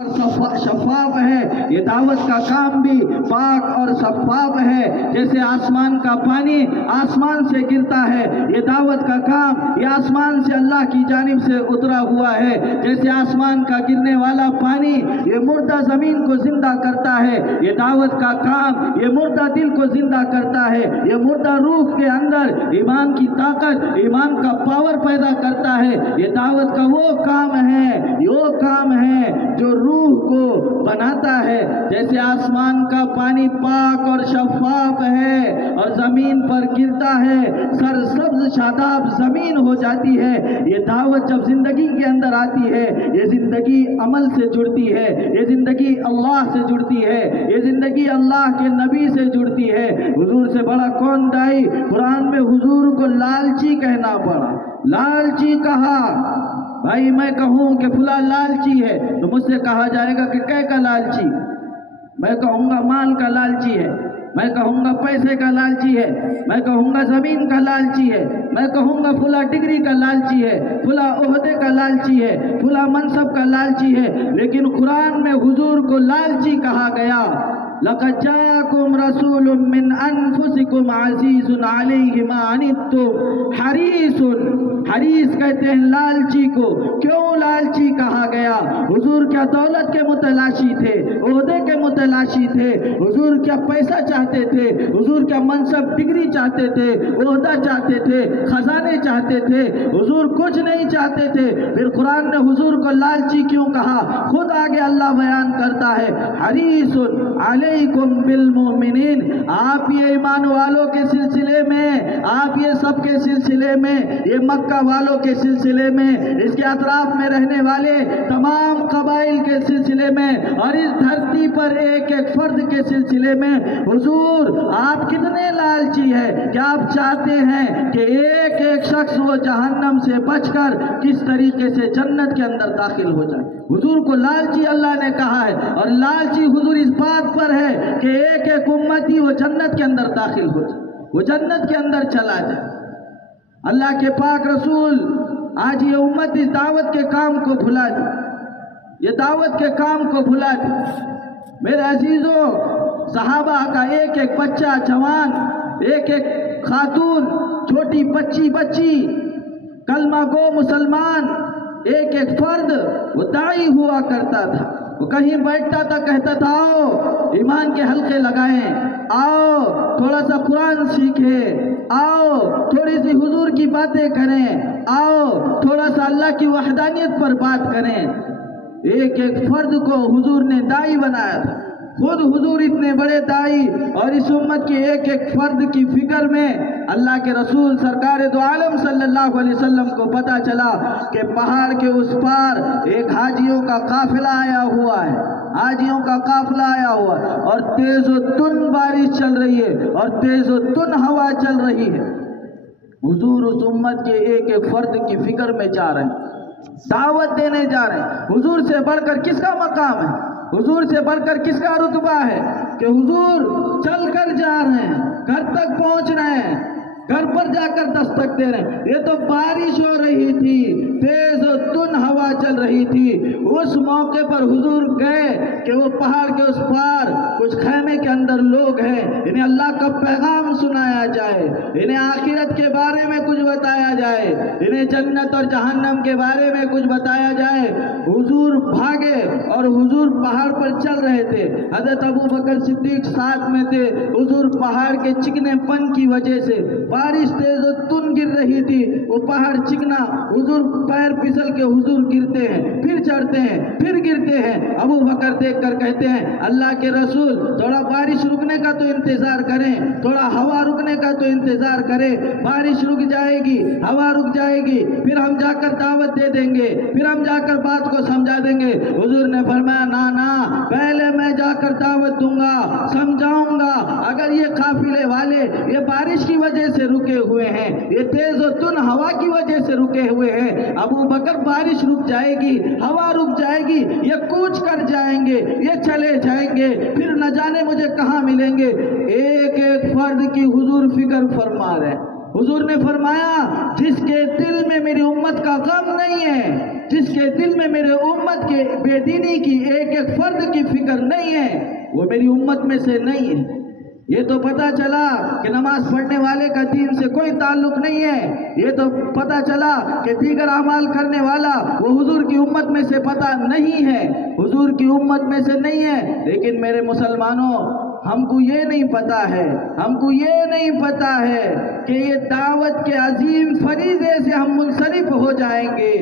شفاف ہے، یہ دعوت کا کام بھی پاک اور شفاف ہے۔ جیسے آسمان کا پانی آسمان سے گرتا ہے، یہ دعوت کا کام یہ آسمان سے اللہ کی جانب سے اترا ہوا ہے۔ جیسے آسمان کا گرنے والا پانی یہ مردہ زمین کو زندہ کرتا ہے، یہ دعوت کا کام یہ مردہ دل کو زندہ کرتا ہے، یہ مردہ روح کے اندر ایمان کی طاقت، ایمان کا پاور پیدا کرتا ہے۔ یہ دعوت کا وہ کام ہے جو روح کو بناتا ہے۔ جیسے آسمان کا پانی پاک اور شفاف ہے اور زمین پر گرتا ہے، سرسبز شاداب زمین ہو جاتی ہے۔ یہ دعوت جب زندگی کے اندر آتی ہے، یہ زندگی عمل سے جڑتی ہے، یہ زندگی اللہ سے جڑتی ہے، یہ زندگی اللہ کے نبی سے جڑتی ہے۔ حضور سے بڑا کون دائی؟ قرآن میں حضور کو لالچی کہنا پڑا، لالچی کہا۔ بھائی میں کہوں کہ فلاں لالچی ہے تو مجھ سے کہا جائے گا کہ کیا کا لالچی؟ میں کہوں گا مال کا لالچی ہے، میں کہوں گا پیسے کا لالچی ہے، میں کہوں گا زمین کا لالچی ہے، میں کہوں گا فلاں ڈگری کا لالچی ہے، فلاں عہدے کا لالچی ہے، فلاں منصب کا لالچی ہے۔ لیکن قرآن میں حضور کو لالچی کہا گیا۔ لَقَدْ جَاءَكُمْ رَسُولٌ مِّنْ أَنفُسِكُمْ عَزِيزٌ عَلَيْهِ مَا عَنِتُّمْ حریص کہتے ہیں لالچی کو۔ کیوں لالچی کہا گیا؟ حضور کیا دولت کے متلاشی تھے، عہدے کے متلاشی تھے؟ حضور کیا پیسہ چاہتے تھے؟ حضور کیا منصب ڈگری چاہتے تھے، عہدہ چاہتے تھے، خزانے چاہتے تھے؟ حضور کچھ نہیں چاہتے تھے۔ پھر قرآن نے حضور کو لالچی کیوں کہا؟ خود آگے اللہ بیان کرتا ہے، حریص علیکم بالمؤمنین۔ آپ یہ ایمان والوں کے سلسلے میں، آپ یہ سب کے سلسلے میں، یہ مکہ والوں کے سلسلے میں، اس کے اطراف میں رہنے والے تمام قبائل کے سلسلے میں، اور اس دھرتی پر ایک ایک فرد کے سلسلے میں حضور آپ کتنے لالچی ہیں کہ آپ چاہتے ہیں کہ ایک ایک شخص وہ جہنم سے بچ کر کس طریقے سے جنت کے اندر داخل ہو جائے۔ حضور کو لالچی اللہ نے کہا ہے، اور لالچی حضور اس بات پر ہے کہ ایک ایک امتی وہ جنت کے اندر داخل ہو جائے، وہ جنت کے اندر چلا جائے۔ اللہ کے پاک رسول آج یہ امت اس دعوت کے کام کو بھلا دی، یہ دعوت کے کام کو بھلا دی۔ میرے عزیزوں، صحابہ کا ایک ایک بچہ جوان، ایک ایک خاتون، چھوٹی بچی کلمہ گو مسلمان، ایک ایک فرد وہ داعی ہوا کرتا تھا۔ وہ کہیں بیٹھتا تھا کہتا تھا آؤ ایمان کے حلقے لگائیں، آؤ تھوڑا سا قرآن سیکھیں، آؤ تھوڑی سی حضور کی باتیں کریں، آؤ تھوڑا سا اللہ کی وحدانیت پر بات کریں۔ ایک ایک فرد کو حضور نے داعی بنایا تھا۔ خود حضور اتنے بڑے داعی، اور اس امت کے ایک ایک فرد کی فکر میں اللہ کے رسول سرکار دو عالم صلی اللہ علیہ وسلم کو پتا چلا کہ پہاڑ کے اس پار ایک حاجیوں کا قافلہ آیا ہوا ہے، حاجیوں کا قافلہ آیا ہوا ہے، اور تیز و تن بارش چل رہی ہے، اور تیز و تن ہوا چل رہی ہے۔ حضور اس امت کے ایک ایک فرد کی فکر میں جا رہے ہیں، دعوت دینے جا رہے ہیں۔ حضور سے بڑھ کر کس کا مقام ہے؟ حضور سے بڑھ کر کس کا رتبہ ہے کہ حضور چل کر جا رہے ہیں، گھر تک پہنچ رہے ہیں، گھر پر جا کر دستک دے رہے ہیں۔ یہ تو بارش ہو رہی تھی، تیز و تن ہوا چل رہی تھی۔ اس موقع پر حضور گئے کہ وہ پہاڑ کے اس پار کچھ خیمے کے اندر لوگ ہیں، انہیں اللہ کا پیغام سنایا جائے، انہیں آخرت کے بارے میں کچھ بتایا جائے، انہیں جنت اور جہنم کے بارے میں کچھ بتایا جائے۔ حضور بھاگے اور حضور پہاڑ پر چل رہے تھے۔ حضرت ابو بکر صدیق ساتھ میں تھے۔ حضور پہاڑ کے چکنے پن کی وجہ سے، بارش تیز و تن گر رہی تھی، وہ پہاڑ چکنا، حضور پیر پھسل کے حضور گرتے ہیں، پھر چڑھتے ہیں، پھر گرتے ہیں۔ ابو بکر دیکھ کر کہتے ہیں اللہ کے رسول تھوڑا بارش رکنے کا تو انتظار کریں، تھوڑا ہوا رکنے کا تو انتظار کریں۔ بارش رک جائے گی، ہوا رک جائے گی، پھر ہم جا کر دعوت دے دیں گے، پھر ہم جا کر بات کو سمجھا دیں گے۔ حضور نے فرمایا نا، پہلے میں جا کر دعوت دوں گا، سمجھاؤں گا۔ اگر یہ قافلے والے یہ بارش کی وجہ سے رکے ہوئے ہیں، یہ تیز و تن ہوا کی وجہ سے رکے ہوئے ہیں، ابو بکر بارش رک جائے گی، ہوا رک جائے گی، یہ کوچ کر جائیں گے، یہ چلے جائیں گے، پھر نہ جانے مجھے کہاں ملیں گے۔ ایک ایک فرد کی حضور فکر فرما رہے۔ حضور نے فرمایا جس کے دل میں میری امت کا غم نہیں ہے، جس کے دل میں میرے امت کے بے دینی کی ایک ایک فرد کی فکر نہیں ہے وہ میری امت میں سے نہیں ہے۔ یہ تو پتہ چلا کہ نماز پڑھنے والے کا دین سے کوئی تعلق نہیں ہے، یہ تو پتہ چلا کہ دیگر اعمال کرنے والا وہ حضور کی امت میں سے پتہ نہیں ہے، حضور کی امت میں سے نہیں ہے۔ لیکن میرے مسلمانوں، ہم کو یہ نہیں پتا ہے، ہم کو یہ نہیں پتا ہے کہ یہ دعوت کے عظیم فریضے سے ہم منصرف ہو جائیں گے،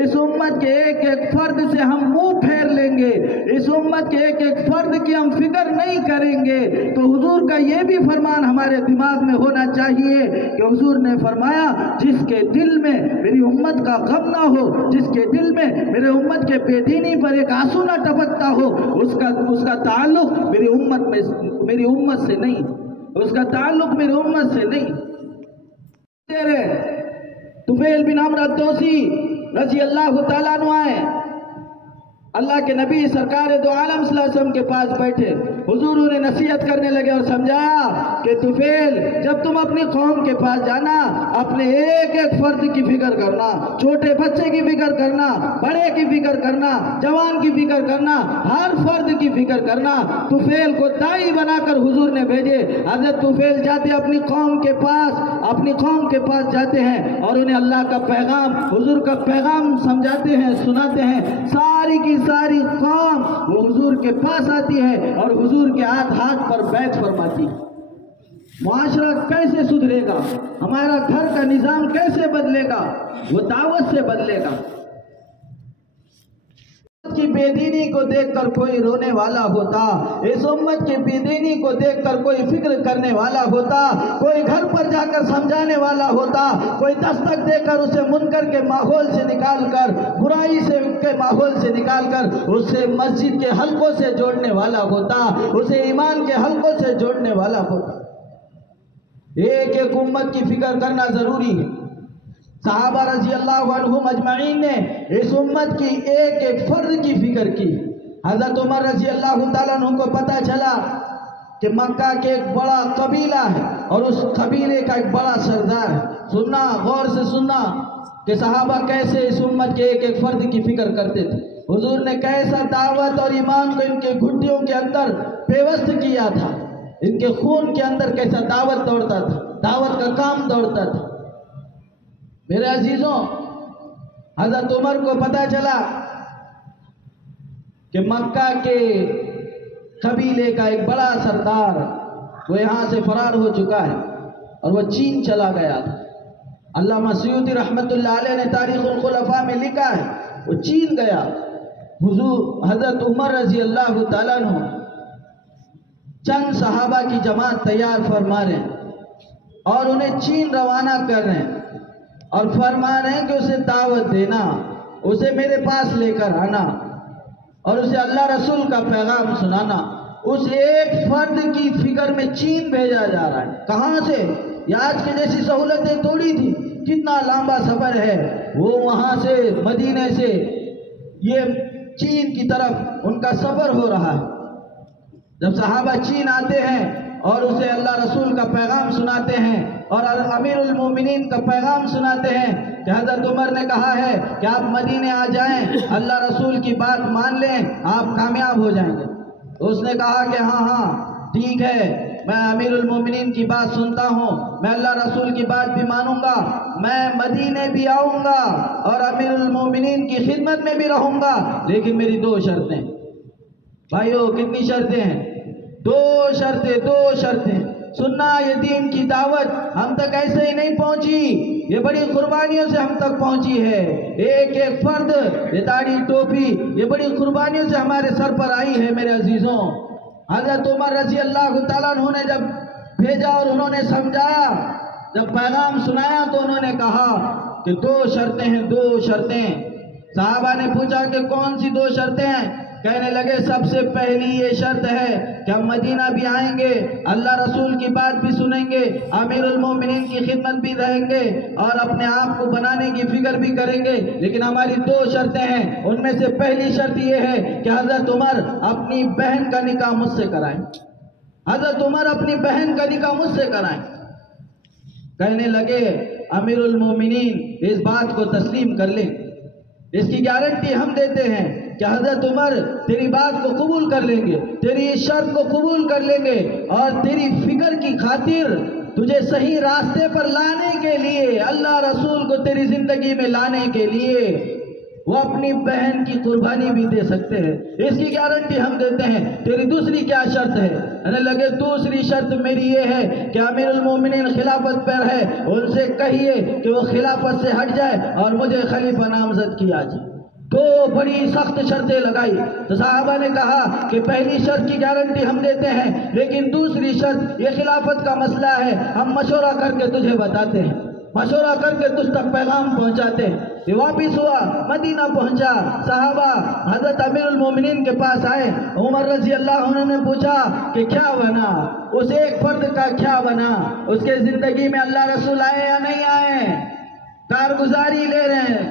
اس امت کے ایک ایک فرد سے ہم منہ پھیر لیں گے، اس امت کے ایک ایک فرد کی ہم فکر نہیں کریں گے۔ تو حضور کا یہ بھی فرمان ہمارے دماغ میں ہونا چاہیے کہ حضور نے فرمایا جس کے دل میں میری امت کا غم نہ ہو، جس کے دل میں میرے امت کے بے دینی پر ایک آنسو نہ ٹپکتا ہو، اس کا تعلق میری امت سے نہیں، اس کا تعلق میری امت سے نہیں۔ طفیل بن عمرو الدوسی رضی اللہ تعالیٰ عنہ آئے، اللہ کے نبی سرکار دو عالم صلی اللہ علیہ وسلم کے پاس بیٹھے، حضور انہیں نصیحت کرنے لگے اور سمجھایا کہ طفیل جب تم اپنی قوم کے پاس جانا اپنے ایک ایک فرد کی فکر کرنا، چھوٹے بچے کی فکر کرنا، بڑے کی فکر کرنا، جوان کی فکر کرنا، ہر فرد کی فکر کرنا۔ طفیل کو داعی بنا کر حضور نے بھیجے۔ حضرت طفیل جاتے اپنی قوم کے پاس جاتے ہیں اور انہیں اللہ کا پیغام، حضور کا پیغام سمجھاتے ہیں، سناتے ہیں۔ ساری کی ساری قوم وہ حضور کے پاس آتی ہے اور حضور کے ہاتھ پر بیعت فرماتی ہے۔ معاشرہ کیسے سدھرے گا، ہمارا گھر کا نظام کیسے بدلے گا؟ وہ دعوت سے بدلے گا۔ کی بے دینی کو دیکھ کر کوئی رونے والا ہوتا، اس امت کی بے دینی کو دیکھ کر کوئی فکر کرنے والا ہوتا، کوئی گھر پر جا کر سمجھانے والا ہوتا، کوئی دستک دے کر اسے منکر کے ماحول سے نکال کر، برائی کے ماحول سے نکال کر اسے مسجد کے حلقوں سے جوڑنے والا ہوتا، اسے ایمان کے حلقوں سے جوڑنے والا ہوتا۔ ایک ایک امت کی فکر کرنا ضروری ہے۔ صحابہ رضی اللہ عنہم اجمعین نے اس امت کی ایک ایک فرد کی فکر کی۔ حضرت عمر رضی اللہ تعالیٰ عنہ کو پتہ چلا کہ مکہ کے ایک بڑا قبیلہ ہے اور اس قبیلے کا ایک بڑا سردار ہے۔ سننا، غور سے سننا کہ صحابہ کیسے اس امت کے ایک ایک فرد کی فکر کرتے تھے۔ حضور نے کیسا دعوت اور ایمان کو ان کے گھٹیوں کے اندر پیوست کیا تھا، ان کے خون کے اندر کیسا دعوت دوڑتا تھا، دعوت کا کام دوڑتا تھا۔ میرے عزیزوں، حضرت عمر کو پتہ چلا کہ مکہ کے قبیلے کا ایک بڑا سردار وہ یہاں سے فرار ہو چکا ہے اور وہ چین چلا گیا تھا۔ علامہ سیوطی رحمت اللہ علیہ نے تاریخ الخلفاء میں لکھا ہے وہ چین گیا۔ حضرت عمر رضی اللہ تعالیٰ عنہ چند صحابہ کی جماعت تیار فرما رہے ہیں اور انہیں چین روانہ کر رہے ہیں اور فرما رہے ہیں کہ اسے دعوت دینا، اسے میرے پاس لے کر آنا اور اسے اللہ رسول کا پیغام سنانا۔ اس ایک فرد کی فکر میں چین بھیجا جا رہا ہے۔ کہاں سے؟ یہ آج کے جیسی سہولتیں تھوڑی تھی، کتنا لمبا سفر ہے۔ وہ وہاں سے مدینے سے یہ چین کی طرف ان کا سفر ہو رہا ہے۔ جب صحابہ چین آتے ہیں اور اسے اللہ رسول کا پیغام سناتے ہیں اور امیر المومنین کا پیغام سناتے ہیں کہ حضرت عمر نے کہا ہے کہ آپ مدینے آ جائیں، اللہ رسول کی بات مان لیں، آپ کامیاب ہو جائیں گے۔ تو اس نے کہا کہ ہاں ٹھیک ہے، میں امیر المومنین کی بات سنتا ہوں، میں اللہ رسول کی بات بھی مانوں گا، میں مدینے بھی آؤں گا اور امیر المومنین کی خدمت میں بھی رہوں گا، لیکن میری دو شرطیں۔ بھائیو کتنی شرطیں ہیں؟ دو شرطیں۔ سننا، یہ دین کی دعوت ہم تک ایسے ہی نہیں پہنچی، یہ بڑی قربانیوں سے ہم تک پہنچی ہے۔ ایک ایک فرد، یہ داڑھی ٹوپی، یہ بڑی قربانیوں سے ہمارے سر پر آئی ہے۔ میرے عزیزوں، حضرت عمر رضی اللہ تعالیٰ عنہ نے جب بھیجا اور انہوں نے سمجھایا، جب پیغام سنایا تو انہوں نے کہا کہ دو شرطیں۔ صحابہ نے پوچھا کہ کون سی دو شرطیں ہیں؟ کہنے لگے سب سے پہلی یہ شرط ہے کہ ہم مدینہ بھی آئیں گے، اللہ رسول کی بات بھی سنیں گے، امیر المومنین کی خدمت بھی رہیں گے اور اپنے آپ کو بنانے کی فکر بھی کریں گے، لیکن ہماری دو شرطیں ہیں۔ ان میں سے پہلی شرط یہ ہے کہ حضرت عمر اپنی بہن کا نکاح مجھ سے کرائیں، حضرت عمر اپنی بہن کا نکاح مجھ سے کرائیں۔ کہنے لگے امیر المومنین اس بات کو تسلیم کر لیں، اس کی گارنٹی ہم دیتے ہیں کہ حضرت عمر تیری بات کو قبول کر لیں گے، تیری اس شرط کو قبول کر لیں گے، اور تیری فکر کی خاطر تجھے صحیح راستے پر لانے کے لیے، اللہ رسول کو تیری زندگی میں لانے کے لیے وہ اپنی بہن کی قربانی بھی دے سکتے ہیں۔ اس کی گارنٹی ہم دیتے ہیں۔ تیری دوسری کیا شرط ہے؟ کہنے لگے دوسری شرط میری یہ ہے کہ امیر المومنین خلافت پر ہے، ان سے کہیے کہ وہ خلافت سے ہٹ جائے اور مجھے خلیفہ نامزد کیا جائے۔ دو بڑی سخت شرطیں لگائی تو صحابہ نے کہا کہ پہلی شرط کی گارنٹی ہم دیتے ہیں، لیکن دوسری شرط یہ خلافت کا مسئلہ ہے، ہم مشورہ کر کے تجھے بتاتے ہیں، مشورہ کر کے تجھ تک پیغام پہنچاتے ہیں۔ یہ واپس ہوا، مدینہ پہنچا، صحابہ حضرت امیر المومنین کے پاس آئے، عمر رضی اللہ عنہ نے پوچھا کہ کیا بنا، اس ایک فرد کا کیا بنا، اس کے زندگی میں اللہ رسول آئے یا نہیں آئے، کارگزاری لے رہے ہیں۔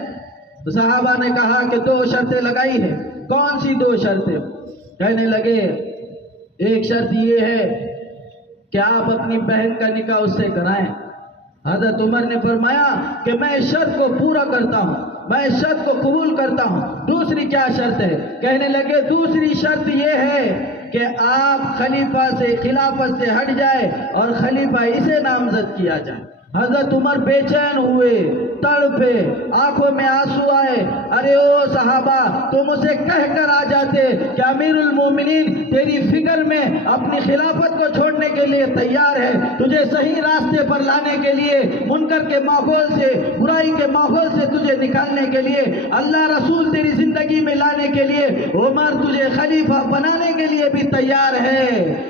تو صحابہ نے کہا کہ دو شرطیں لگائی ہیں۔ کون سی دو شرطیں؟ کہنے لگے ایک شرط یہ ہے کہ آپ اپنی بہن کا نکاح اس سے کرائیں۔ حضرت عمر نے فرمایا کہ میں اس شرط کو پورا کرتا ہوں، میں اس شرط کو قبول کرتا ہوں۔ دوسری کیا شرط ہے؟ کہنے لگے دوسری شرط یہ ہے کہ آپ خلیفہ سے، خلافت سے ہٹ جائے اور خلیفہ اسے نامزد کیا جائے۔ حضرت عمر بے چین ہوئے، تڑپے، آنکھوں میں آنسو آئے۔ ارے او صحابہ، تم اسے کہہ کر آ جاتے کہ امیر المومنین تیری فکر میں اپنی خلافت کو چھوڑنے کے لیے تیار ہے، تجھے صحیح راستے پر لانے کے لیے، منکر کے ماحول سے، برائی کے ماحول سے تجھے نکالنے کے لیے، اللہ رسول تیری زندگی میں لانے کے لیے عمر تجھے خلیفہ بنانے کے لیے بھی تیار ہے،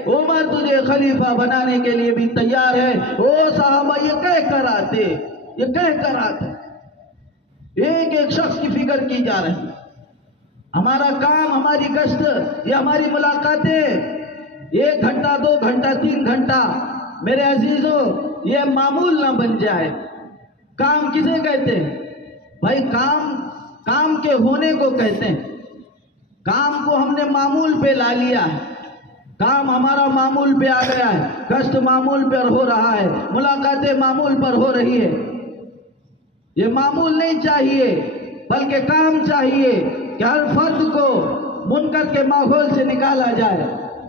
عمر تجھے خلیفہ بنانے کے لیے بھی تیار ہے۔ او صحابہ یہ کہہ کر آتے، یہ کہہ کر آتے، ایک ایک شخص کی فکر کی جا رہی۔ ہمارا کام، ہماری گشت، یہ ہماری ملاقاتیں 1 گھنٹہ 2 گھنٹہ 3 گھنٹہ، میرے عزیزوں یہ معمول نہ بن جائے۔ کام کسے کہتے ہیں بھائی؟ کام کے ہونے کو کہتے ہیں۔ کام کو ہم نے معمول پہ لا لیا ہے، کام ہمارا معمول پہ آ گیا ہے، گشت معمول پر ہو رہا ہے، ملاقاتیں معمول پر ہو رہی ہے۔ یہ معمول نہیں چاہیے، بلکہ کام چاہیے کہ ہر فرد کو منکر کے ماحول سے نکالا جائے،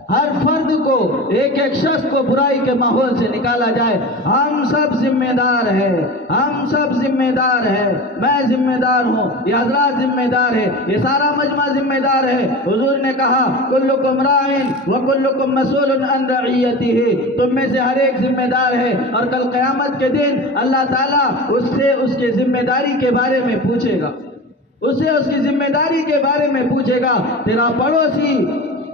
ہر فرد کو، ایک ایک شخص کو برائی کے ماحول سے نکالا جائے۔ ہم سب ذمہ دار ہیں، ہم سب ذمہ دار ہیں، میں ذمہ دار ہوں، یہ حضرات ذمہ دار ہے، یہ سارا مجمع ذمہ دار ہے۔ حضور نے کہا کلکم راعٍ وکلکم مسئول عن رعیتہ، تم میں سے ہر ایک ذمہ دار ہے، اور کل قیامت کے دن اللہ تعالیٰ اس سے اس کے ذمہ داری کے بارے میں پوچھے گا، اس سے اس کی ذمہ داری کے بارے میں پوچھے گا۔ تیرا پڑوسی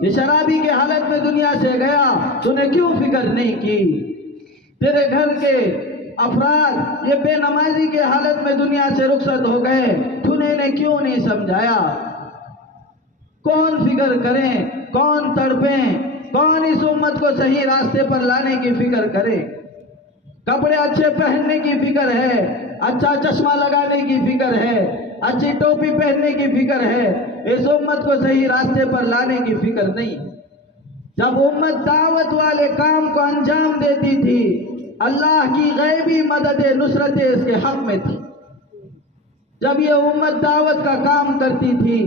یہ شرابی کے حالت میں دنیا سے گیا، تو نے کیوں فکر نہیں کی؟ تیرے گھر کے افراد یہ بے نمازی کے حالت میں دنیا سے رخصت ہو گئے، تو نے کیوں نہیں سمجھایا؟ کون فکر کریں، کون تڑپیں، کون اس امت کو صحیح راستے پر لانے کی فکر کرے؟ کپڑے اچھے پہننے کی فکر ہے، اچھا چشمہ لگانے کی فکر ہے، اچھی ٹوپی پہننے کی فکر ہے، اس امت کو صحیح راستے پر لانے کی فکر نہیں۔ جب امت دعوت والے کام کو انجام دیتی تھی، اللہ کی غیبی مدد نصرت اس کے حق میں تھی۔ جب یہ امت دعوت کا کام کرتی تھی،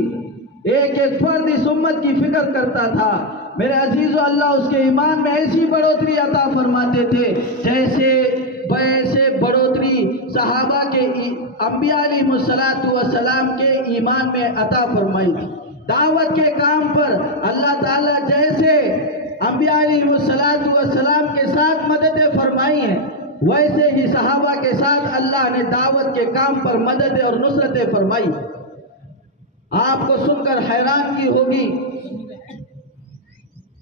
ایک ایک فرد اس امت کی فکر کرتا تھا، میرے عزیزو اللہ اس کے ایمان میں ایسی بڑھوتری عطا فرماتے تھے جیسے بڑھوتری صحابہ کے انبیاء علیہ السلام کے ایمان میں عطا فرمائی تھی۔ دعوت کے کام پر اللہ تعالیٰ جیسے انبیاء علیہ السلام کے ساتھ مدد فرمائی ہیں، ویسے ہی صحابہ کے ساتھ اللہ نے دعوت کے کام پر مدد اور نصرت فرمائی۔ آپ کو سن کر حیرانگی ہوگی،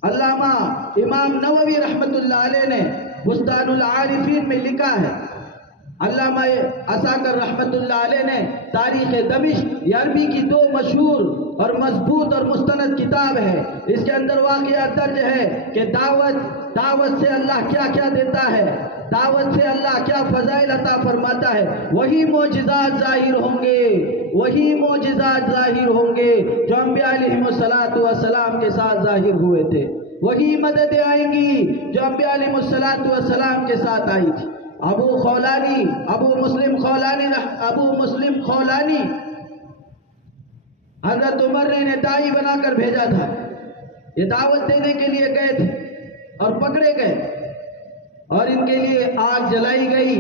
علامہ امام نووی رحمت اللہ علیہ نے بستان العارفین میں لکھا ہے، علامہ عساکر رحمت اللہ علیہ نے تاریخ دمشق، یہ عربی کی 2 مشہور اور مضبوط اور مستند کتاب ہے، اس کے اندر واقعہ درج ہے کہ دعوت سے اللہ کیا کیا دیتا ہے، دعوت سے اللہ کیا فضائل عطا فرماتا ہے۔ وہی معجزات ظاہر ہوں گے، وہی معجزات ظاہر ہوں گے جو انبیاء علیہ السلام کے ساتھ ظاہر ہوئے تھے، وہی مدد آئیں گی جو انبیاء علیہ السلام کے ساتھ آئی تھی۔ ابو مسلم خولانی حضرت عمر نے انہیں داعی بنا کر بھیجا تھا، یہ دعوت دینے کے لیے گئے تھے اور پکڑے گئے اور ان کے لیے آگ جلائی گئی۔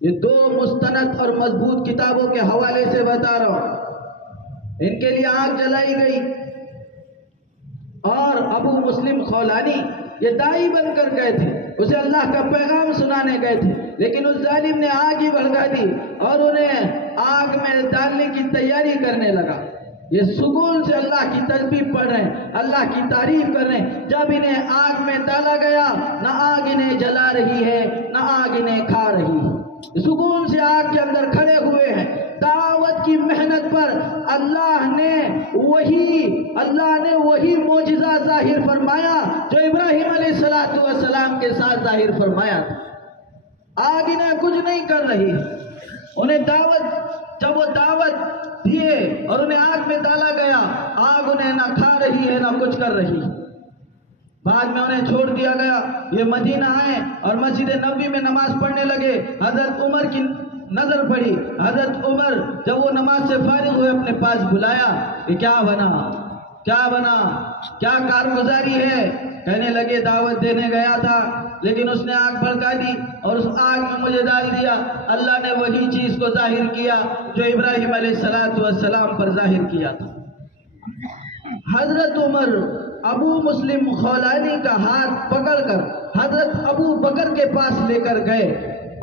یہ دو مستند اور مضبوط کتابوں کے حوالے سے بتا رہا ہوں، ان کے لیے آگ جلائی گئی اور ابو مسلم خولانی یہ داعی بن کر گئے تھے، اسے اللہ کا پیغام سنانے گئے تھے، لیکن اس ظالم نے آگ ہی بھڑکا دی اور انہیں آگ میں ڈالنے کی تیاری کرنے لگا۔ یہ سکون سے اللہ کی تسبیح پڑھ رہے ہیں، اللہ کی تعریف کر رہے ہیں۔ جب انہیں آگ میں ڈالا گیا، نہ آگ انہیں جلا رہی ہے نہ آگ انہیں کھا رہی ہے، سکون سے آگ کے اندر کھڑے ہوئے ہیں۔ دعوت کی محنت پر اللہ نے وہی معجزہ ظاہر فرمایا جو ابراہیم علیہ السلام کے ساتھ ظاہر فرمایا تھا۔ آگ انہیں کچھ نہیں کر رہی، انہیں جب وہ دعوت دیے اور انہیں آگ میں ڈالا گیا، آگ انہیں نہ کھا رہی ہے نہ کچھ کر رہی۔ بعد میں انہیں چھوڑ دیا گیا، یہ مدینہ آئے اور مسجد نبوی میں نماز پڑھنے لگے۔ حضرت عمر کی نظر پڑی، حضرت عمر جب وہ نماز سے فارغ ہوئے اپنے پاس بلایا کہ کیا بنا، کیا کارگزاری ہے؟ کہنے لگے دعوت دینے گیا تھا لیکن اس نے آگ بھڑکا دی اور اس آگ میں مجھے ڈال دیا۔ اللہ نے وہی چیز کو ظاہر کیا جو ابراہیم علیہ السلام پر ظاہر کیا تھا۔ حضرت عمر ابو مسلم خولانی کا ہاتھ پکڑ کر حضرت ابو بکر کے پاس لے کر گئے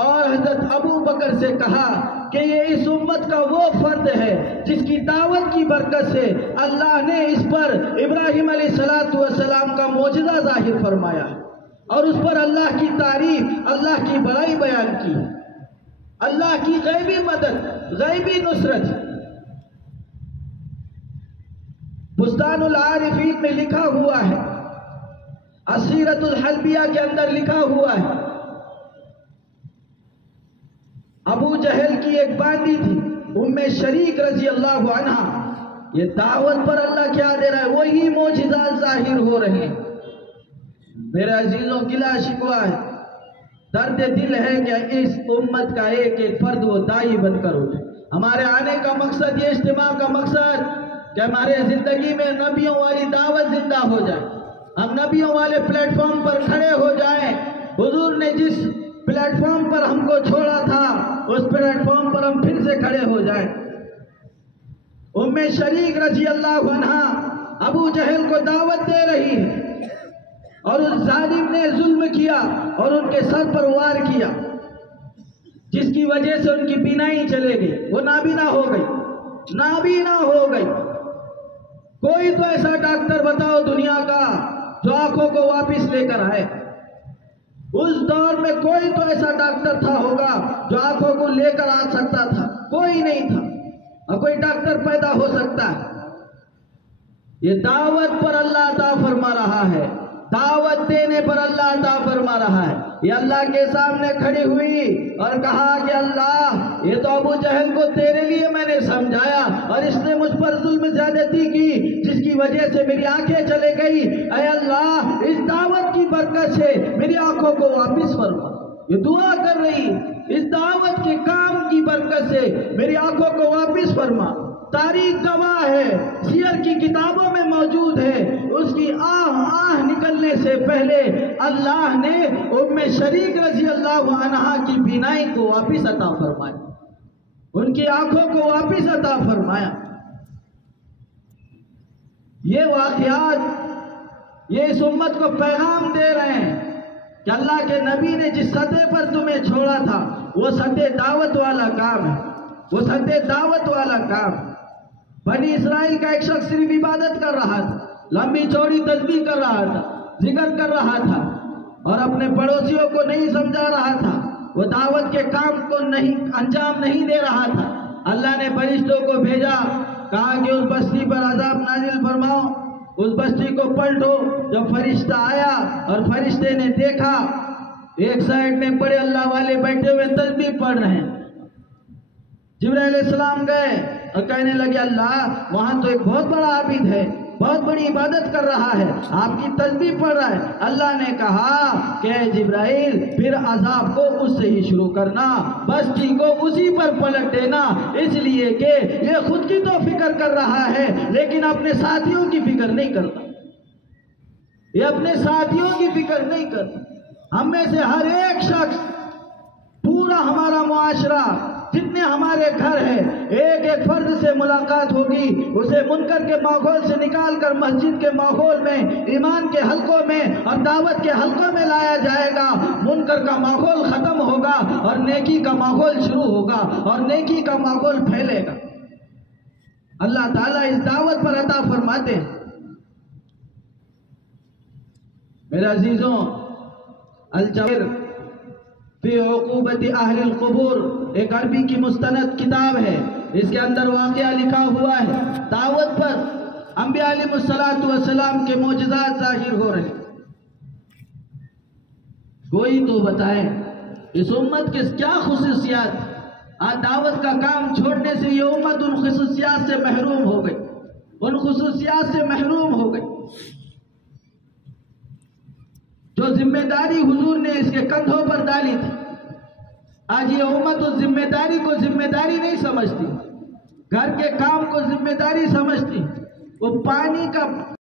اور حضرت ابو بکر سے کہا کہ یہ اس امت کا وہ فرد ہے جس کی دعوت کی برکت سے اللہ نے اس پر ابراہیم علیہ السلام کا معجزہ ظاہر فرمایا اور اس پر اللہ کی تعریف، اللہ کی بڑائی بیان کی، اللہ کی غیبی مدد، غیبی نصرت۔ بستان العارفین میں لکھا ہوا ہے، اسیرۃ الحلبیہ کے اندر لکھا ہوا ہے، ابو جہل کی ایک باندی تھی ام شریک رضی اللہ عنہ، یہ دعوت پر اللہ کیا دے رہا ہے، وہی معجزات ظاہر ہو رہے ہیں۔ میرے عزیزوں گلہ شکوہ ہے، درد دل ہے کہ اس امت کا ایک ایک فرد وہ داعی بن کر اٹھے۔ ہمارے آنے کا مقصد، یہ اجتماع کا مقصد کہ ہمارے زندگی میں نبیوں والی دعوت زندہ ہو جائے، ہم نبیوں والے پلیٹ فارم پر کھڑے ہو جائیں۔ حضور نے جس پلیٹ فارم پر ہم کو چھوڑا تھا اس پلیٹ فارم پر ہم پھر سے کھڑے ہو جائیں۔ ام شریک رضی اللہ عنہ ابو جہل کو دعوت دے رہی ہے اور اس ظالم نے ظلم کیا اور ان کے سر پر وار کیا، جس کی وجہ سے ان کی بینائی چلے گئی، وہ نابینا ہو گئی۔ کوئی تو ایسا ڈاکٹر بتاؤ دنیا کا جو آنکھوں کو واپس لے کر آئے۔ اس دور میں کوئی تو ایسا ڈاکٹر تھا ہوگا جو آنکھوں کو لے کر آ سکتا تھا، کوئی نہیں تھا، اور کوئی ڈاکٹر پیدا ہو سکتا ہے۔ یہ دعوت پر اللہ عطا فرما رہا ہے، دعوت دینے پر اللہ عطا فرما رہا ہے۔ یہ اللہ کے سامنے کھڑی ہوئی اور کہا کہ اللہ، یہ تو ابو جہل کو تیرے لیے میں نے سمجھایا اور اس نے مجھ پر ظلم زیادتی کی جس کی وجہ سے میری آنکھیں چلے گئی، اے اللہ اس دعوت کی برکت سے میری آنکھوں کو واپس فرما۔ یہ دعا کر رہی، اس دعوت کے کام کی برکت سے میری آنکھوں کو واپس فرما۔ تاریخ گواہ ہے، سیر کی کتابوں میں موجود ہے، اس کی آہ نکلنے سے پہلے اللہ نے ام شریک رضی اللہ عنہا کی بینائی کو واپس عطا فرمایا، ان کی آنکھوں کو واپس عطا فرمایا۔ یہ واقعات یہ اس امت کو پیغام دے رہے ہیں کہ اللہ کے نبی نے جس سطح پر تمہیں چھوڑا تھا وہ سطح دعوت والا کام ہے، وہ سطح دعوت والا کام ہے۔ بنی اسرائیل کا ایک شخص صرف عبادت کر رہا تھا، لمبی چوڑی تسبیح کر رہا تھا، ذکر کر رہا تھا اور اپنے پڑوسیوں کو نہیں سمجھا رہا تھا، وہ دعوت کے کام کو انجام نہیں دے رہا تھا۔ اللہ نے فرشتوں کو بھیجا، کہا کہ اس بستی پر عذاب نازل فرماؤ، اس بستی کو پلٹو۔ جب فرشتہ آیا اور فرشتے نے دیکھا ایک سائڈ میں بڑے اللہ والے بیٹھے ہوئے تسبیح پڑھ رہے ہیں، جبرائیل علیہ السلام گئے اور کہنے لگے اللہ وہاں تو ایک بہت بڑا عابد ہے، بہت بڑی عبادت کر رہا ہے، آپ کی تسبیح پڑھ رہا ہے، اللہ نے کہا کہ اے جبرائیل پھر عذاب کو اس سے ہی شروع کرنا، بستی کو اسی پر پلٹ دینا، اس لیے کہ یہ خود کی تو فکر کر رہا ہے لیکن اپنے ساتھیوں کی فکر نہیں کرتا، یہ اپنے ساتھیوں کی فکر نہیں کرتا۔ ہم میں سے ہر ایک شخص، پورا ہمارا معاشرہ، جتنے ہمارے گھر ہیں، ایک ایک فرد سے ملاقات ہوگی، اسے منکر کے ماحول سے نکال کر مسجد کے ماحول میں، ایمان کے حلقوں میں اور دعوت کے حلقوں میں لایا جائے گا، منکر کا ماحول ختم ہوگا اور نیکی کا ماحول شروع ہوگا اور نیکی کا ماحول پھیلے گا۔ اللہ تعالیٰ اس دعوت پر عطا فرماتے ہیں۔ میرے عزیزوں، الجواہر فی عقوبت اہل القبور ایک عربی کی مستند کتاب ہے، اس کے اندر واقعہ لکھا ہوا ہے، دعوت پر انبیاء علیہ السلام کے معجزات ظاہر ہو رہے ہیں۔ کوئی تو بتائے اس امت کے کیا خصوصیات، آج دعوت کا کام چھوڑنے سے یہ امت ان خصوصیات سے محروم ہو گئی، ان خصوصیات سے محروم ہو گئی جو ذمہ داری حضور نے اس کے کندھوں پر ڈالی تھی۔ آج یہ امت اس ذمہ داری کو ذمہ داری نہیں سمجھتی، گھر کے کام کو ذمہ داری سمجھتی، وہ پانی کا